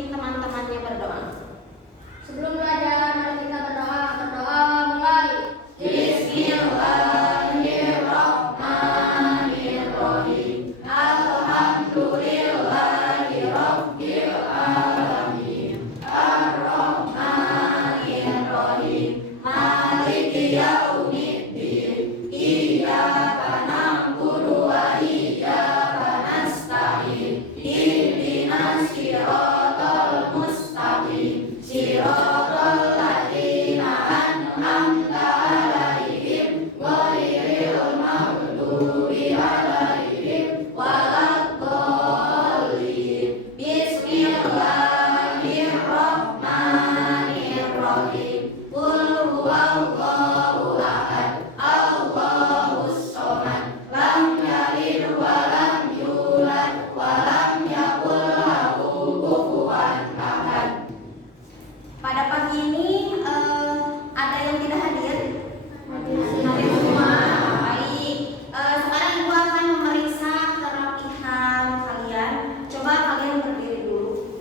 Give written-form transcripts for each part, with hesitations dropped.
memimpin teman-temannya berdoa. Sebelum belajar, mari kita berdoa. Berdoa mulai. Bismillahirrahmanirrahim. Alhamdulillahirabbil alamin. Ar-Rahmanirrahim. Maliki yaumiddin. Iyyaka na'budu wa iyyaka nasta'in. Ihdinas siratal mustaqim. Siratal ladzina an'amta 'alaihim ghairil maghdubi 'alaihim waladdallin. Bismillahirrahmanirrahim. Qul huwallahu ahad. Allahus shomad. Lam yalid wa lam yulad wa lam yakul lahu kufuwan ahad. Pada pagi ini ada yang tidak hadir? Hadir semua. Baik. Sekarang Ibu akan memeriksa kerapihan kalian. Coba kalian berdiri dulu.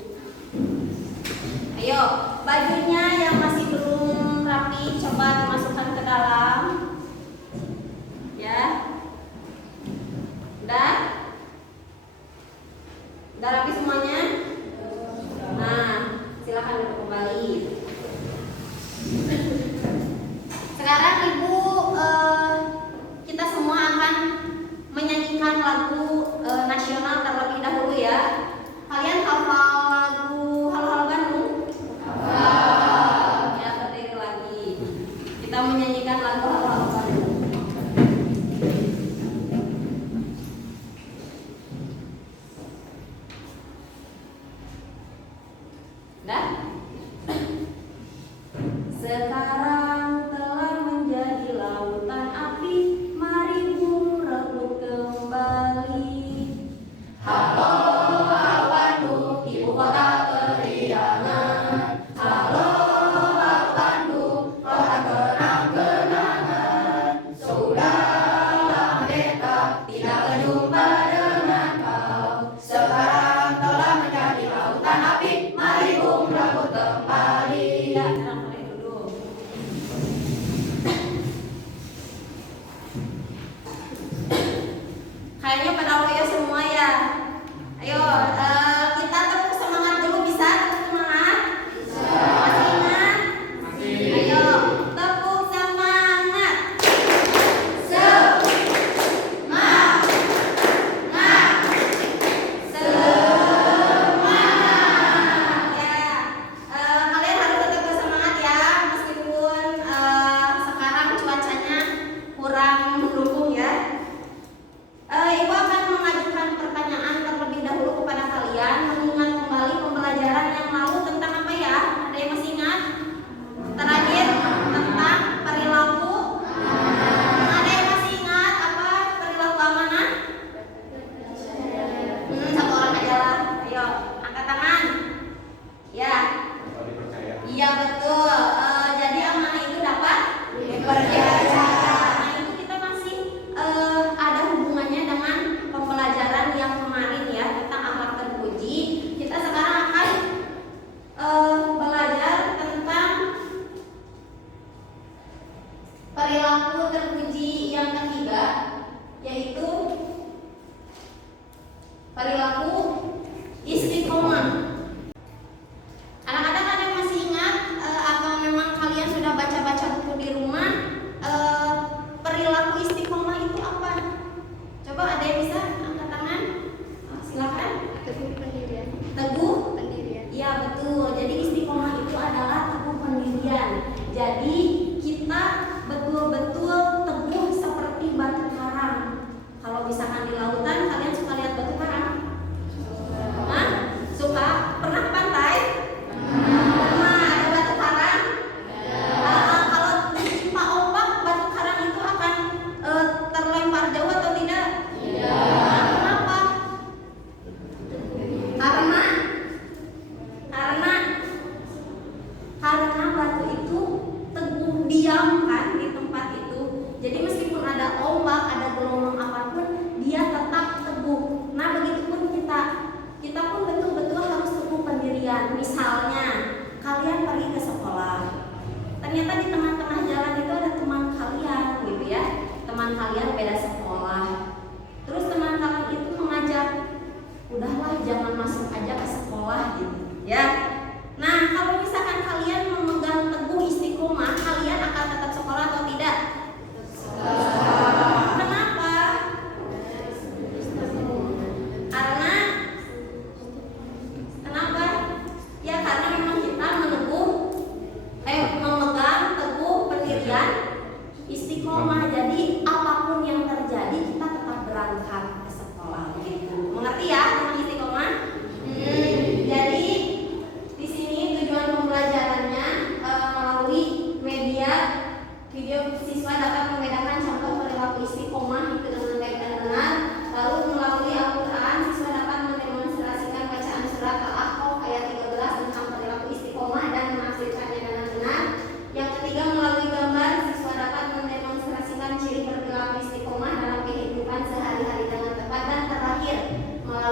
Ayo, bajunya yang masih belum rapi coba dimasukkan ke dalam. Ya. Udah? Udah rapi semuanya? Nah, silakan duduk kembali. Sekarang Ibu, kita semua akan menyanyikan lagu nasional terlebih dahulu ya. Kalian hafal lagu Halo Halo Bandung? Hafal. Ya, berdiri lagi. Kita menyanyikan lagu Halo Halo Bandung. Dah? Sekarang telah menjadi lautan api, mari bung rebut kembali. Halo, halo Bandung, ibu kota periangan. Halo, halo Bandung, kota kenang-kenangan. Sudah lama beta tidak berjumpa dengan kau. Sekarang telah menjadi lautan api, mari bung rebut kembali. Ya, sekarang mulai dulu. Kayaknya pada loyo semua ya. Ayo, kita tepuk semangat dulu, bisa? Tepuk semangat? Masih ingat? Ayo, tepuk semangat. Semangat. Ya, kalian harus tetap bersemangat ya, meskipun sekarang cuacanya kurang mendukung ya. Ibu akan mengajukan pertanyaan terlebih dahulu kepada kalian, mengingat kembali pembelajaran yang lalu tentang apa ya? Ada yang masih ingat? Terakhir tentang perilaku. Ada yang masih ingat apa perilaku amanah? Satu orang aja lah. Ayo, angkat tangan. Ya. Iya betul. Jadi amanah itu dapat dipercaya. Nah, itu kita masih ada hubungannya dengan pembelajaran yang kemarin ya tentang akhlak terpuji. Kita sekarang akan belajar tentang perilaku terpuji yang ketiga, yaitu perilaku istiqomah. Anak-anak ada yang masih ingat atau memang kalian sudah baca-baca buku di rumah? Perilaku istiqomah itu apa? Coba ada yang bisa angkat tangan? Silakan. Teguh pendirian. Teguh? Pendirian. Iya betul. Jadi istiqomah itu adalah teguh pendirian. Jadi kita betul-betul teguh seperti batu karang. Kalau misalkan di lautan, kalian suka lihat batu karang? Hah? Suka?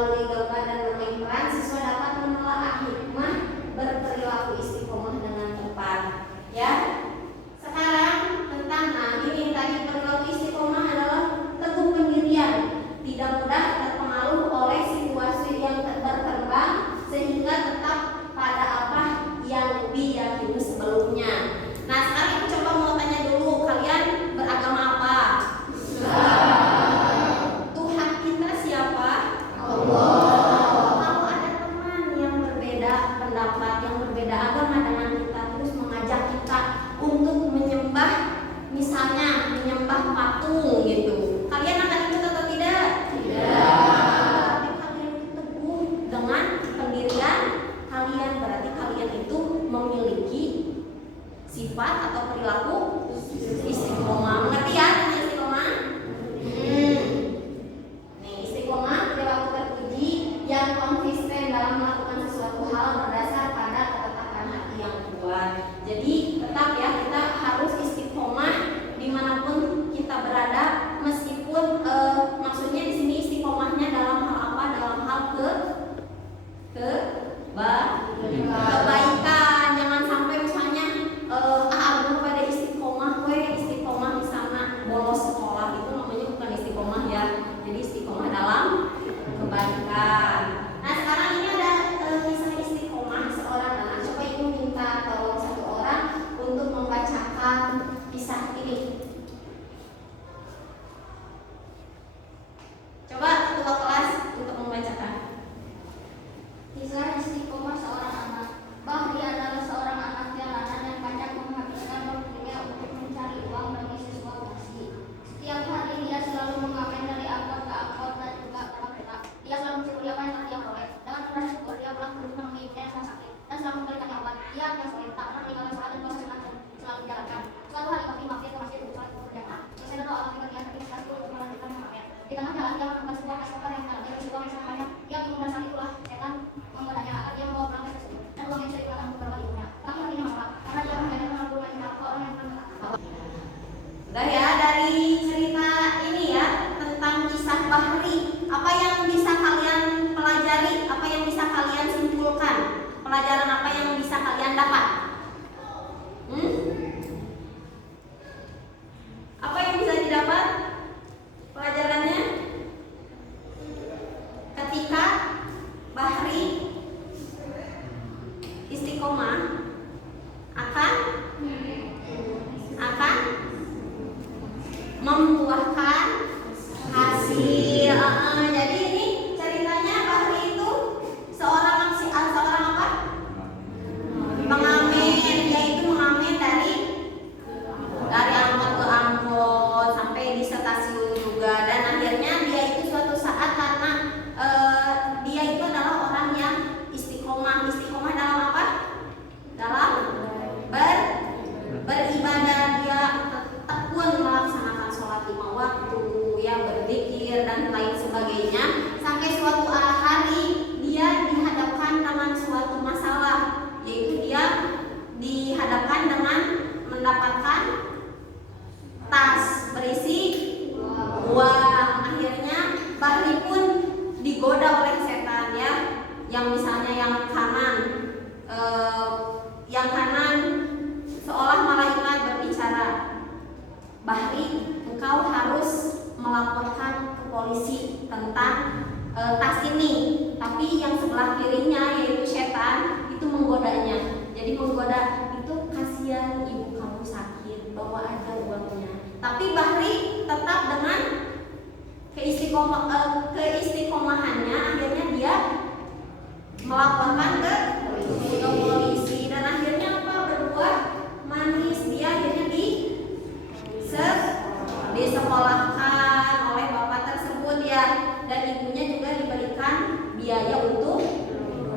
melalui gambar dan bermain peran, siswa dapat menelaah hikmah berperilaku istiqomah dengan tepat. Ya. Sekarang tentang ini tadi perilaku istiqomah adalah teguh pendirian, tidak mudah terpengaruh oleh situasi yang berkembang sehingga tetap pada apa yang diyakini sebelumnya. Nah, sekarang aku coba mau tanya dulu, kalian beragama apa? Tuhan kita siapa? Allah. Kalau ada teman yang berbeda pendapat, yang berbeda agama dengan kita, terus mengajak kita untuk menyembah, misalnya menyembah patung gitu, kalian akan ikut atau tidak? Tidak. Tapi kalian teguh dengan pendirian kalian, berarti kalian itu memiliki sifat atau perilaku istiqomah. Mengerti ya dengan istiqomah? Nih, istiqomah perilaku terpuji yang konsisten dalam melakukan sesuatu hal berdasar pada ketetapan hati yang kuat. Jadi tetap ya, kita harus istiqomah dimanapun kita berada, meskipun maksudnya di sini istiqomahnya dalam hal apa? Dalam hal kebaikan. Jangan sampai misalnya aku pada istiqomah di sana bolos sekolah, itu namanya bukan istiqomah ya. Jadi istiqomah dalam kebaikan. Nah, sekarang ini ada kisah istiqomah seorang anak. Coba ibu minta tolong satu orang untuk membacakan kisah ini. Coba ketua kelas untuk membacakan. Kisah istiqomah seorang anak. Bahri adalah seorang anak jalanan yang banyak menghabiskan waktunya untuk mencari uang demi sesuatu nasi. Setiap hari dia selalu mengamen dari angkot ke angkot dan juga dalam kereta. Dia selalu mencuri apa yang dia peroleh. Dengan rasa syukur dia pulang berusaha mengirimnya yang sakit dan selalu memberikannya obat. Dia yang soleh, tak pernah meninggalkan sholat dan puasa sunnah selalu dijalankan. Suatu hari Bahri mampir ke masjid untuk sholat berjamaah. Selesai berdoa Bahri berniat berikhtiar untuk melanjutkan mengamen. Di tengah jalan dia menemukan sebuah pasokan yang dalamnya berisi uang yang sangat banyak. Dia bingung dan saat itulah setan menggodanya agar dia membawa pulang tersebut dan uang yang sudah digunakan untuk berbagi ibunya. Tapi hatinya menolak karena dia menghadapi mengaku banyak ke orang yang pernah. Udah ya, dari cerita ini ya tentang kisah Bahri, apa yang bisa kalian pelajari? Apa yang bisa kalian simpulkan? Pelajaran apa yang bisa kalian dapat? Apa yang bisa didapat? Pelajarannya ketika Bahri istiqomah akan membuahkan hasil. Jadi ini ceritanya Bahri itu seorang apa? Pengamen. Dia itu mengamen dari angkot ke angkot sampai di stasiun juga, dan akhirnya dia itu suatu saat karena dia itu adalah orang yang istiqomah dalam apa? Dalam beribadah. Dia tekun melaksanakan sholat 5 waktu, ya berzikir dan lain sebagainya, sampai suatu hari dia dihadapkan dengan suatu masalah, yaitu dia dihadapkan dengan mendapatkan tas berisi uang. Akhirnya Bahri pun digoda oleh setan ya, yang misalnya yang kanan seolah malaikat berbicara, Bahri, engkau harus melaporkan ke polisi tentang tas ini. Tapi yang sebelah kirinya yaitu setan itu menggodanya. Jadi menggoda, itu kasihan ibu kamu sakit, bawa aja uangnya. Tapi Bahri tetap dengan keistiqomahannya, akhirnya dia melaporkan ke polisi, dan akhirnya apa? Berbuah manis. Dia akhirnya disekolahkan oleh bapak tersebut ya, dan ibunya juga diberikan biaya untuk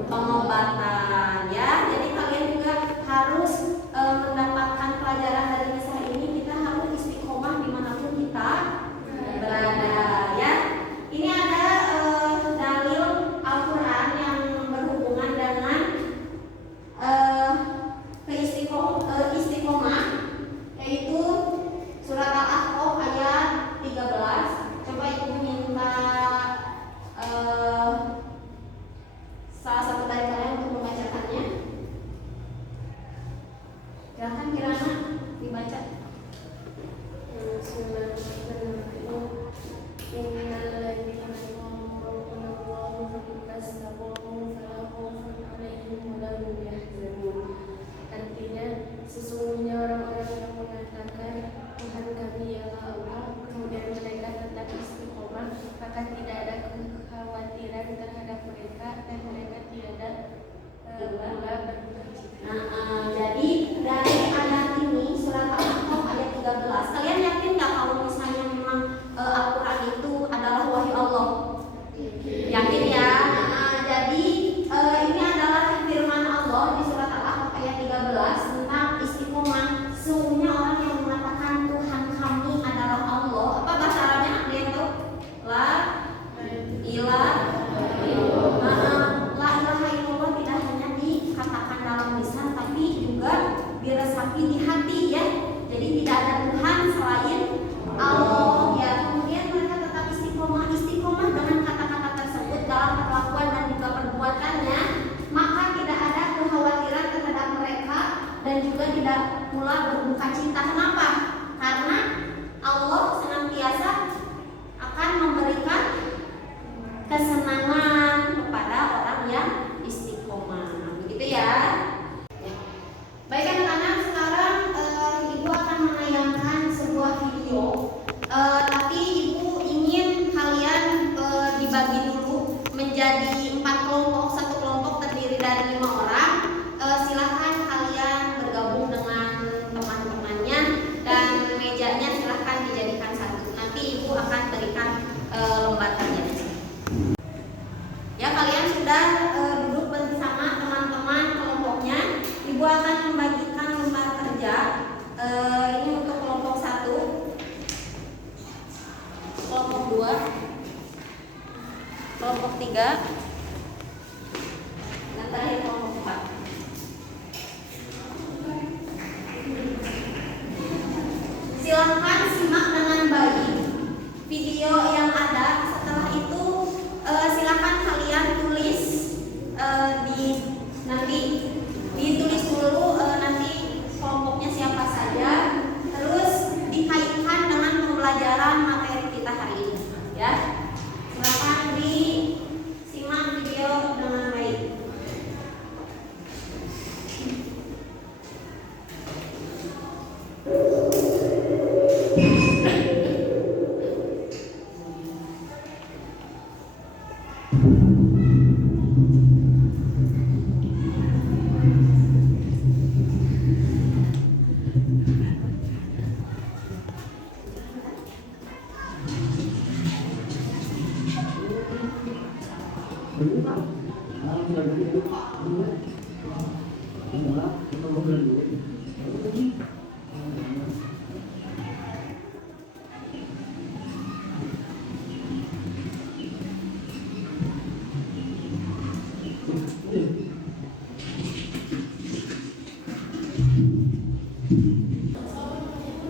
pengobatan ya. Jadi kalian juga harus mendapatkan pelajaran dari kisah ini. Kita harus istiqomah dimanapun kita berada ya. Ini ada dalil Al-Quran yang berhubungan dengan istiqomah, yaitu surat Al-A'raf ayat 13. Coba ibu minta pula berduka cita. Kenapa? Karena Allah senantiasa akan memberikan kesenangan kepada orang yang istiqomah. Begitu ya. Baik anak-anak, sekarang Ibu akan menayangkan sebuah video. Tapi Ibu ingin kalian dibagi dulu menjadi 4 kelompok. Satu kelompok terdiri dari 5 orang. Silahkan kalian bergabung dengan teman-temannya dan mejanya silahkan dijadikan satu. Nanti Ibu akan berikan lembar kerja. Ya, kalian sudah duduk bersama teman-teman kelompoknya. Ibu akan membagikan lembar kerja. Ini untuk kelompok 1, kelompok 2, kelompok 3, dan terakhir kelompok 4. Silahkan simak dengan baik video yang ada. Setelah itu silahkan kalian tulis nanti ditulis dulu nanti kelompoknya siapa saja, terus dikaitkan dengan pembelajaran materi kita hari ini ya. Silahkan disimak video dengan baik.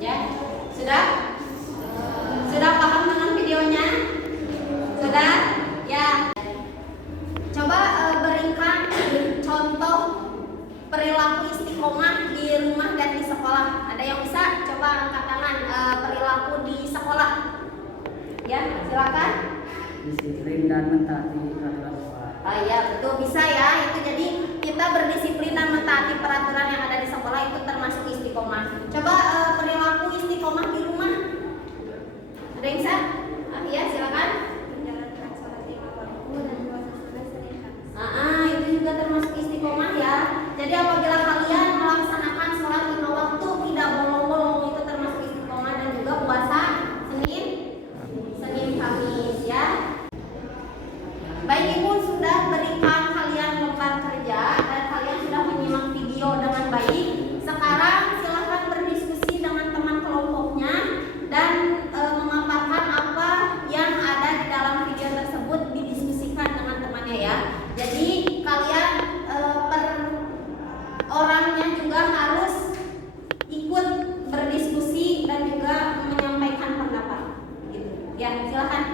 Ya, sudah paham dengan videonya? Sudah? Ya. Coba berikan contoh perilaku istiqomah di rumah dan di sekolah. Ada yang bisa? Coba angkat tangan. Perilaku di sekolah. Ya, silakan. Disiplin dan mentaati peraturan sekolah. Oh iya, betul, bisa ya. Itu jadi kita berdisiplin dan mentaati peraturan yang ada di sekolah itu termasuk istiqomah. Coba perilaku istiqomah di rumah. Ada yang bisa? Iya, silakan. Menjalankan sholat lima waktu dan puasa sunnah Senin Kamis. Itu juga termasuk istiqomah ya. Jadi apabila kalian melaksanakan sholat 5 waktu tidak bolong-bolong, itu termasuk istiqomah, dan juga puasa Senin Kamis ya. Baik, Ibu sudah berikan kalian lembar kerja dan kalian sudah menyimak video dengan baik. Sekarang silahkan berdiskusi dengan teman kelompoknya dan memaparkan apa yang ada di dalam video tersebut, didiskusikan dengan temannya ya. Jadi kalian per orangnya juga harus ikut berdiskusi dan juga menyampaikan pendapat gitu. Ya, silakan.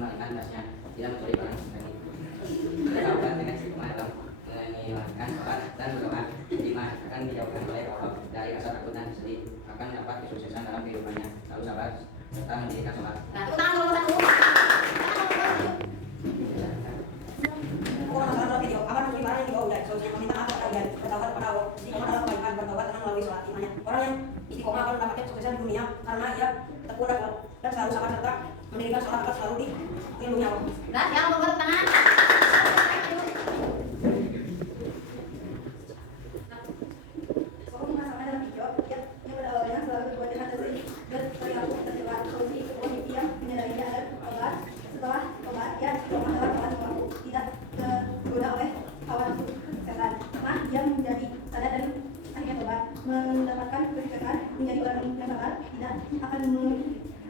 mengembalikan tasnya, tidak mencuri barang lagi. Bersahabat dengan istiqomah dalam menghilangkan sholat dan berdoa. 5. Akan dijauhkan oleh Allah dari rasa takut dan sedih, akan dapat kesuksesan dalam kehidupannya, lalu sabar serta mendirikan sholat. Nah, tepuk tangan nomor 1. Masalah dalam video, akan mencuri barang yang dibawa dan solusinya meminta maaf kepada Allah, bertaubat kepada Allah. Istiqomah dalam kebaikan, bertaubat dengan melalui sholat. Imannya, orang yang istiqomah akan mendapatkan kesuksesan di dunia karena ia tekun dan selalu sabar serta mendirikan sholat akan selalu dilindungi Allah. Nah, yang nomor 2 tangan. Masalah dalam video, yang berawalnya selalu berbuat jahat dan perilaku tercela. Solusi sebuah mimpi yang menyadarinya dan tobat. Setelah tobat, ia istiqomah dalam sholat pelaku tidak tergoda oleh hawa nafsu setan. Nah, dia menjadi sadar dan akhirnya tobat, mendapatkan kesuksesan menjadi orang yang sabar, tidak akan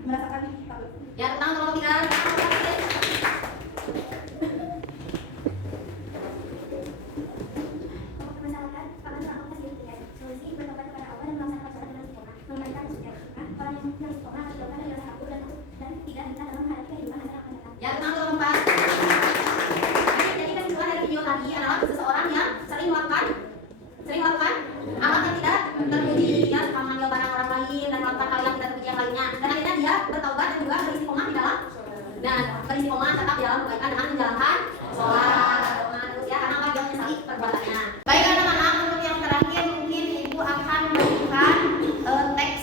merasakan takut. Yang tangan nomor 3. Permasalahan akan melakukan dirinya. Solusi bertobat kepada Allah dan melaksanakan sholat dengan istiqomah, mengembalikan kesuksesan. Orang yang istiqomah akan dijauhkan dari rasa takut dan tidak bisa dalam menghadapi kehidupan yang akan datang. Yang tangan nomor 4. Jadi kesimpulan dari video tadi adalah seseorang yang sering melakukan amal yang tidak terpuji, dia suka mengambil barang orang lain dan melakukan hal yang tidak terpuji yang lainnya. Dan akhirnya dia bertaubat dan juga beristiqomah di dalam tetap di dalam kebaikan dengan menjalankan sholat. Terus ya, karena dia menyesali perbuatannya. Baik anak-anak, untuk yang terakhir mungkin ibu akan memberikan teks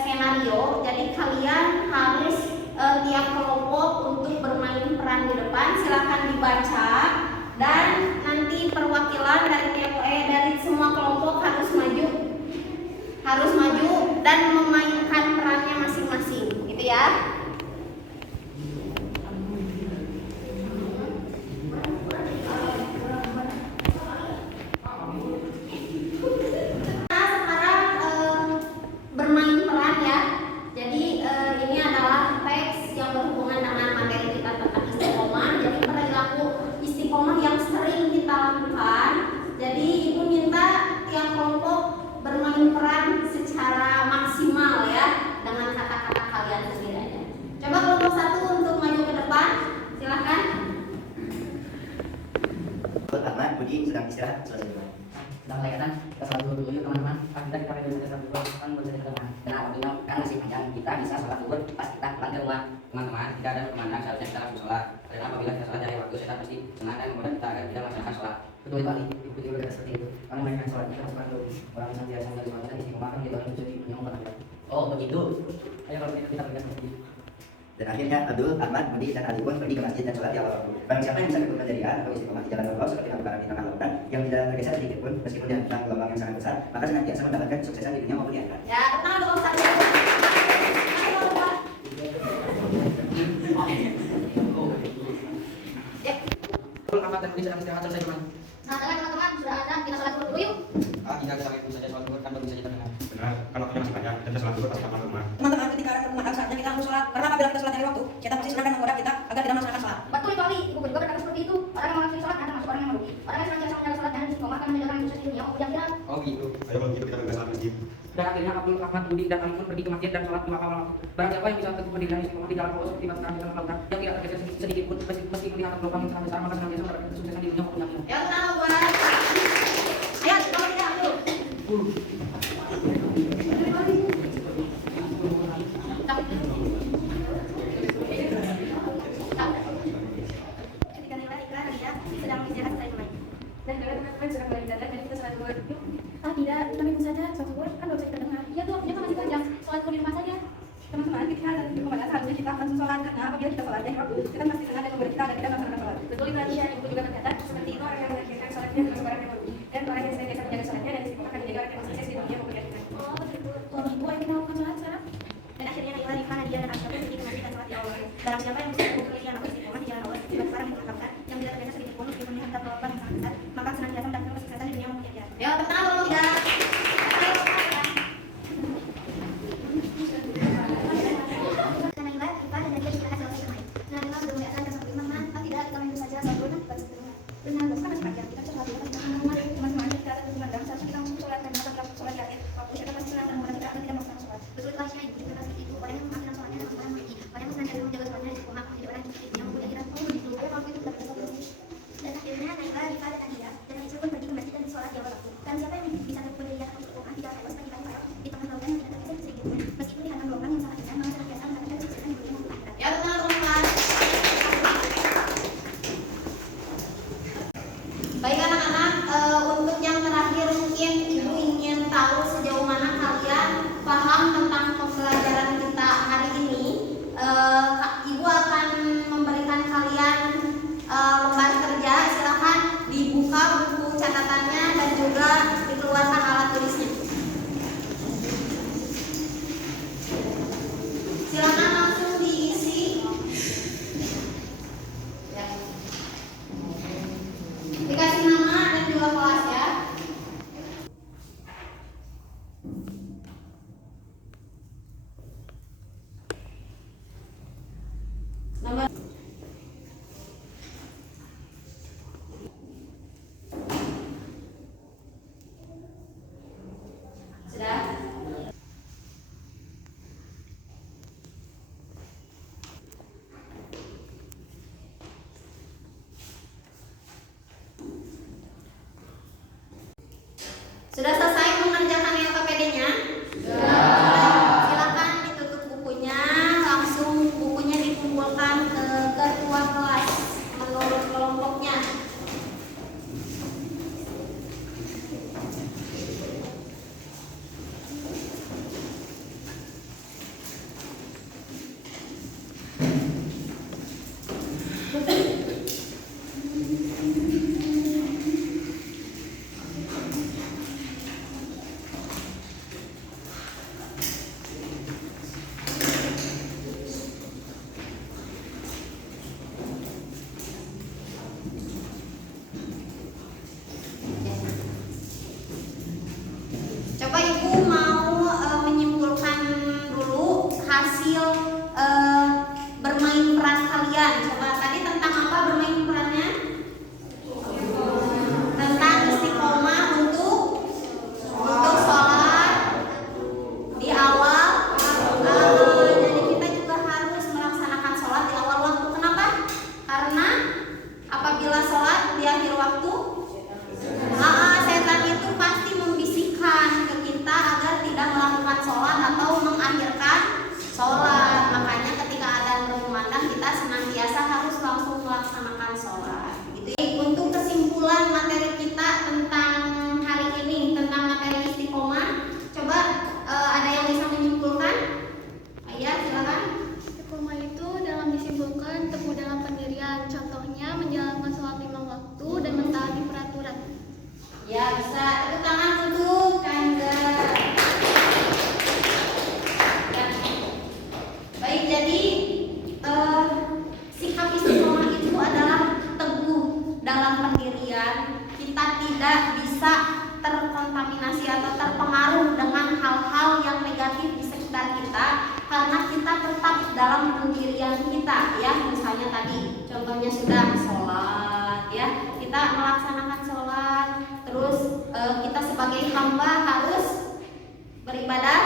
skenario. Jadi kalian harus tiap kelompok untuk bermain peran di depan. Silakan dibaca dan nanti perwakilan dari semua kelompok harus maju dan memainkan perannya masing-masing, gitu ya. Bermain peran ya. Jadi ini adalah teks yang berhubungan dengan materi kita tentang istiqomah. Jadi perilaku istiqomah yang sering kita lakukan. Jadi ibu minta tiap kelompok bermain peran secara maksimal ya, dengan kata-kata kalian sendiri aja. Coba kelompok 1 untuk maju ke depan, silakan. Ahmad, Budi sedang istirahat selesai. Sedang kelihatan, kita sholat dulu yuk teman-teman. Kita pakai dulu sholat dulu, kan boleh jadi teman. Kenapa Bino? Kan masih panjang, kita bisa sholat zuhur pas kita pulang ke rumah. Teman-teman, tidak ada pemandang seharusnya kita langsung sholat. Karena apabila kita sholat dari waktu, setan pasti senang dan memudahkan kita agar tidak melaksanakan sholat. Betul sekali, ibu juga ada seperti itu. Kamu mainkan sholatnya kan seperti orang yang biasa dari mana dan istiqomah kan gitu harus jadi yang pernah. Oh begitu. Ayo kalau kita berikan seperti itu. Dan akhirnya Abdul, Ahmad, Budi, dan Ali pun pergi ke masjid dan sholat di awal waktu. Barang siapa yang bisa tekun mendirikan atau istiqomah di jalan Allah seperti lakukan di tengah lautan yang tidak bergeser sedikit pun meskipun dihadapkan gelombang yang sangat besar, maka senantiasa mendapatkan kesuksesan di dunia maupun di akhirat. Ya, tenang dulu satu. Ahmad dan Budi sedang istirahat selesai teman. Nah, teman-teman sudah ada, kita sholat dulu yuk. Hingga kita itu saja sholat zuhur kan baru bisa kita dengar. Benar, kan waktunya masih banyak, kita bisa sholat dulu pas pulang ke rumah. Teman-teman, ketika ada pemandang saatnya kita harus sholat. Karena apabila kita sholat dari waktu, kita pasti senang dan menggoda kita agar tidak melaksanakan sholat. Betul itu Ali, ibu juga berkata seperti itu. Orang yang mengakui sholat akan masuk orang yang merugi. Orang yang senantiasa menjaga sholat dan istiqomah akan menjadi orang yang sukses di dunia maupun di akhirat. Oh gitu. Ayo kalau gitu kita bergegas sholat masjid. Dan akhirnya Abdul, Ahmad, Budi, dan Ali pun pergi ke masjid dan sholat 5 awal waktu. Barang siapa yang bisa tekun mendirikan istiqomah di jalan Allah seperti batu di tengah lautan yang tidak tergeser sedikit pun meskipun dihadap gelombang yang sangat besar, maka senantiasa mendapatkan kesuksesan di dunia maupun di akhirat. Ya, tenang buat. Ayo, nomor 3 dulu. Ketika nilai iklan dia sedang istirahat saya mulai. Dan teman-teman sudah mulai datang, jadi kita sholat zuhur. Ah tidak, kita ikut saja sholat zuhur kan baru saja kita dengar. Iya tuh, waktunya kan masih panjang. Sholat di rumah saja. Teman-teman, ketika ada di pemandang seharusnya kita langsung sholat karena apabila kita sholat dari waktu, kita pasti senang dan menggoda kita agar tidak melaksanakan sholat. Betul itu Alia, ibu juga berkata seperti itu orang yang mengakhirkan sholatnya dengan orang yang merugi dan orang yang senantiasa menjaga sholatnya dan istiqomah akan menjadi orang yang sukses di dunia maupun di akhirat. Oh begitu. Tuh ibu ayo kita lakukan sholat sekarang. Dan akhirnya Naila, Rifah, Nadia, dan Asya pun pergi ke masjid dan sholat di Allah. Barang siapa yang bisa berkeliling atau istiqomah di jalan Allah seperti barang yang mengharapkan yang tidak tergeser sedikit pun meskipun dihadap gelombang yang sangat besar, maka senantiasa mendapatkan kesuksesan di dunia maupun di akhirat. Ya, tenang nomor 3. Naila, Rifah, dan Nadia istirahat selesai bermain. Nah, Naila sudah mulai akan sampai teman-teman. Ah tidak, kita main dulu saja sholat dulu kan baca benar. Benar, kan masih panjang. Kita bisa sholat dulu kan. Teman-teman, kita untuk yang terakhir mungkin Ibu ingin tahu sejauh mana kalian paham tentang pembelajaran kita hari ini. Ibu akan memberikan kalian lembar kerja, silakan dibuka buku catatannya dan juga dikeluarkan alat tulisnya. Silakan langsung diisi. Ya. Dikasih nama dan juga kelas ya. Nomor sudah. Sudah selesai mengerjakan LKPD-nya? Sudah. Silakan ditutup bukunya, langsung bukunya dikumpulkan ke ketua kelas menurut kelompoknya. Coba Ibu mau menyimpulkan dulu hasil bermain peran kalian. Coba tadi tentang apa bermain perannya? Tentang istiqomah untuk sholat di awal. Jadi kita juga harus melaksanakan sholat di awal waktu. Kenapa? Karena apabila sholat di akhir waktu, setan itu pasti membisikkan ke kita agar tidak melakukan sholat atau mengakhirkan sholat. Makanya ketika adzan berkumandang kita senantiasa harus langsung melaksanakan sholat. Gitu ya. Untuk kesimpulan materi kita tentang hari ini, tentang materi istiqomah, coba ada yang bisa menyimpulkan? Ayah, silakan. Istiqomah itu dalam disimpulkan teguh dalam pendirian. Contohnya menjalankan sholat 5 waktu dan mentaati peraturan. Ya, bisa. Tepuk tangan untuk Kanda. Ya. Baik, jadi sikap istiqomah itu adalah teguh dalam pendirian. Kita tidak bisa terkontaminasi atau terpengaruh dengan hal-hal yang negatif di sekitar kita, karena kita tetap dalam pendirian kita. Ya, misalnya tadi contohnya sudah sholat, ya, kita melaksanakan sholat. Terus kita sebagai hamba harus beribadah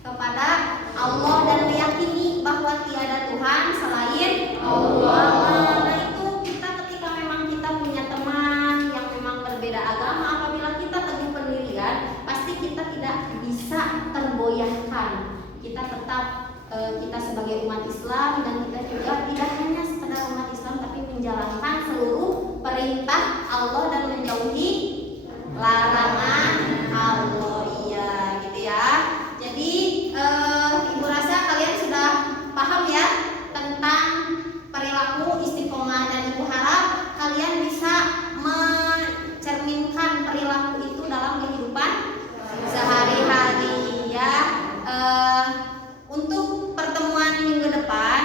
kepada Allah dan meyakini bahwa tiada Tuhan selain Allah. Nah, itu kita ketika memang kita punya teman yang memang berbeda agama, apabila kita teguh pendirian, pasti kita tidak bisa tergoyahkan. Kita tetap kita sebagai umat Islam, dan kita juga tidak hanya sekedar umat Islam tapi menjalankan seluruh perintah Allah dan menjauhi larangan Allah. Iya, gitu ya. Jadi Ibu rasa kalian sudah paham ya tentang perilaku istiqomah, dan Ibu harap kalian bisa mencerminkan perilaku itu dalam kehidupan sehari-hari ya. Untuk pertemuan minggu depan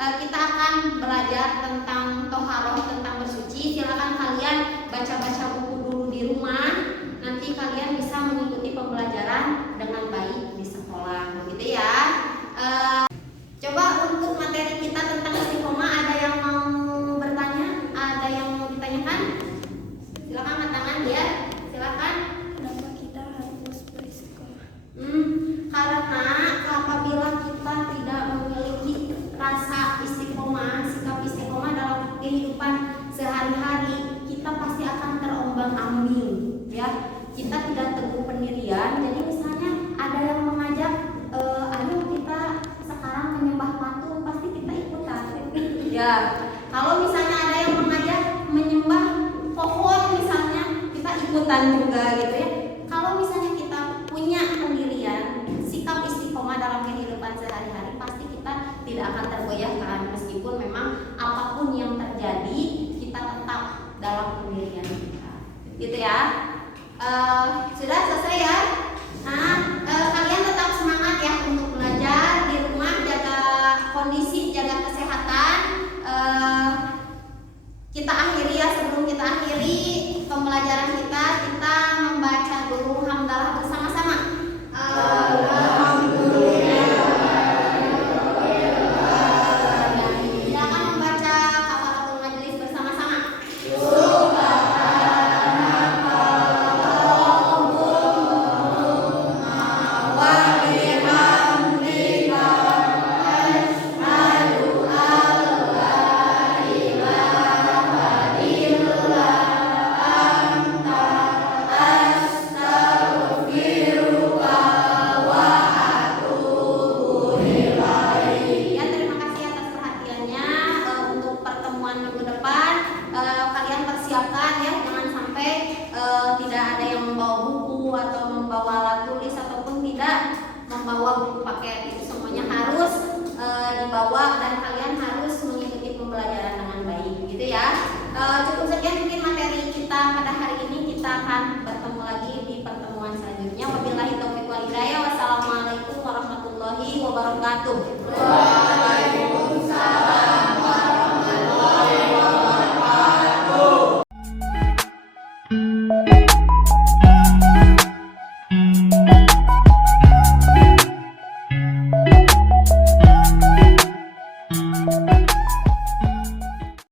kita akan belajar tentang toharoh, tentang bersuci. Silakan kalian baca-baca buku dulu di rumah. Nanti kalian bisa mengikuti pembelajaran dengan baik di sekolah, begitu ya. Coba untuk materi kita tentang istiqomah, ada yang mau bertanya? Ada yang mau ditanyakan? Silakan angkat tangan ya. Silakan. Kenapa kita harus beristiqomah? Karena apabila kita tidak memiliki rasa istiqomah, sikap istiqomah dalam kehidupan sehari-hari, kita pasti akan terombang-ambing, ya. Kita tidak teguh pendirian. Jadi misalnya ada yang mengajak, ayo kita ikutan juga gitu ya. Kalau misalnya kita punya pendirian, sikap istiqomah dalam kehidupan sehari-hari, pasti kita tidak akan tergoyahkan meskipun memang apapun yang terjadi kita tetap dalam pendirian kita. Gitu ya. Sudah selesai ya. Nah, kalian tetap semangat ya untuk belajar di rumah, jaga kondisi, jaga kesehatan. Kita akhiri ya, sebelum kita akhiri pembelajaran kita membaca dulu hamdalah bersama-sama. Silakan membaca kafaratul majelis bersama-sama. Ya, terima kasih atas perhatiannya. Untuk pertemuan minggu depan, kalian persiapkan ya, jangan sampai tidak ada yang membawa buku atau membawa alat tulis ataupun tidak membawa buku paket. Itu semuanya harus dibawa dan kalian harus mengikuti pembelajaran dengan baik, gitu ya. Cukup sekian mungkin materi kita pada hari ini. Kita akan bertemu lagi di pertemuan selanjutnya. Wabillahi taufiq wal hidayah. Wassalamualaikum warahmatullahi wabarakatuh.